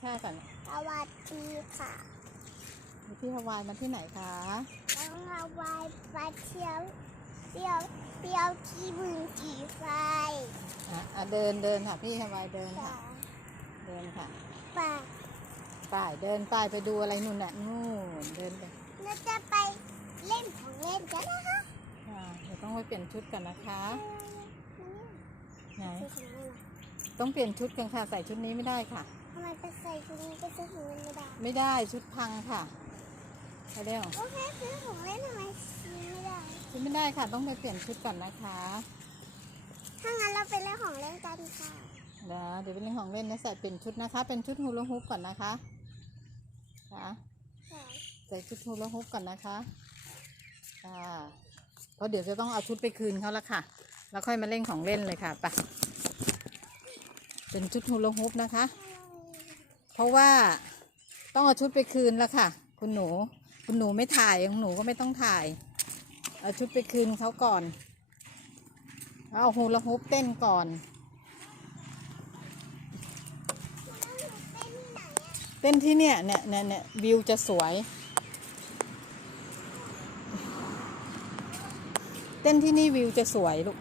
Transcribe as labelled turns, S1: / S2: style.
S1: แค่ก่อน
S2: สวัสดีค่ะ
S1: พี่ฮาวายมาที่ไหนคะ
S2: น้องฮาวายมาเที่ยวเที่ยวเที่ยวที่บึงสีไฟ
S1: อะอะเดินเดินค่ะพี่ฮาวายเดิน
S2: ค่ะ
S1: ค่ะเดินค่ะ
S2: ป่า
S1: ป้ายเดินป้ายไปดูอะไรนู่นน่ะนู่นเดินไป
S2: เราจะไปเล่นของเล่นกันนะคะ
S1: อ่าเดี๋ยวต้องไปเปลี่ยนชุดกันนะคะไหน
S2: ซื้อของเล่นเหรอ
S1: ต้องเปลี่ยนชุดกันค่ะ ใส่ชุดนี้ไม่ได้ค่ะ
S2: ทำ ไมไปใส่ชุดนี้ไปซื้อของเล่นไม่ได้
S1: ไม่ได้ชุดพังค่ะไปเร็ว
S2: โอเคซื้อของเล่นทำไมซื้อไม่ได้
S1: ชุดไม่ได้ค่ะ ต้องไปเปลี่ยนชุดก่อนนะคะ
S2: ถ้างั้นเราไปเล่นของเล่นกันค่ะ
S1: เดี๋ยวเดี๋ยวเป็นเรื่องของเล่นนะใส่เปลี่ยนชุดนะคะ เป็นชุดฮูลาฮูปก่อนนะคะค่ะ
S2: ค่ะ
S1: ใส่ชุดฮูลาฮูปก่อนนะคะค่ะเพราะเดี๋ยวจะต้องเอาชุดไปคืนเขาละค่ะ แล้วค่อยมาเล่นของเล่นเลยค่ะไปเป็นชุดฮูลาฮูปนะคะเพ ราะว่าต้องเอาชุดไปคืนแล้วค่ะ คุณหนู คุณหนูไม่ถ่ายของหนูก็ไม่ต้องถ่าย เอาชุดไปคืนเขาก่อนเอาฮูลาฮูปเต้นก่อน เต้นที่เนี่ยเนี่ยเนี่ยเนี่ยวิวจะสวย เต้นที่นี่วิวจะสวยลูก